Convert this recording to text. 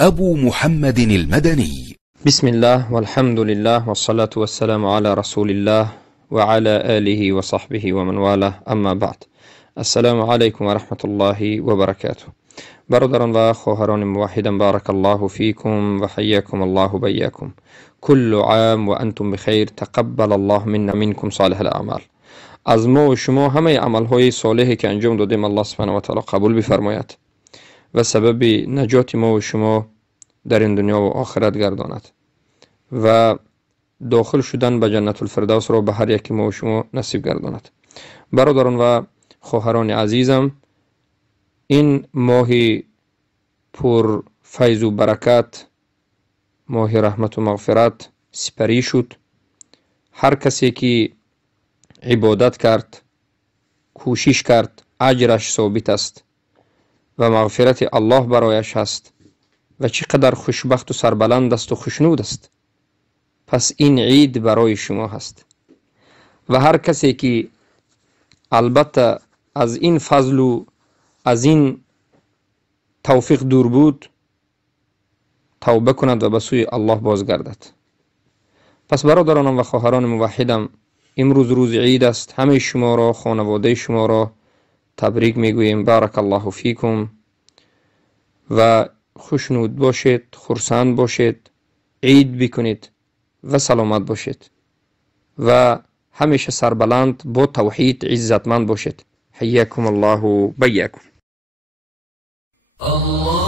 أبو محمد المدني. بسم الله والحمد لله والصلاة والسلام على رسول الله وعلى آله وصحبه ومن والاه، اما بعد. السلام عليكم ورحمة الله وبركاته. برادران و خواهران موحدم، بارك الله فيكم و حياكم الله و بياكم. كل عام و انتم بخير. تقبل الله منا منكم صالح الاعمال. از ما و شما همه عملهای صالحی که انجام دادیم الله سبحانه و تعالی قبول بفرماید و سبب نجات ما و شما در این دنیا و آخرت گرداند و داخل شدن به جنت الفردوس را به هر یک ما و شما نصیب گرداند. برادران و خواهران عزیزم، این ماه پر فیض و برکت، ماه رحمت و مغفرت سپری شد. هر کسی که عبادت کرد، کوشش کرد، اجرش ثابت است و مغفرت الله برایش هست و چقدر خوشبخت و سربلند است و خوشنود است. پس این عید برای شما هست و هر کسی که البته از این فضل و از این توفیق دور بود، توبه کند و به سوی الله بازگردد. پس برادرانم و خواهران موحدم، امروز روز عید است. همه شما را، خانواده شما را تبریک میگوییم. بارک الله فیکم و خوشنود باشید، خرسند باشید، عید بکنید و سلامت باشید و همیشه سربلند با توحید عزتمند باشید. حیاکم الله و بیاکم. الله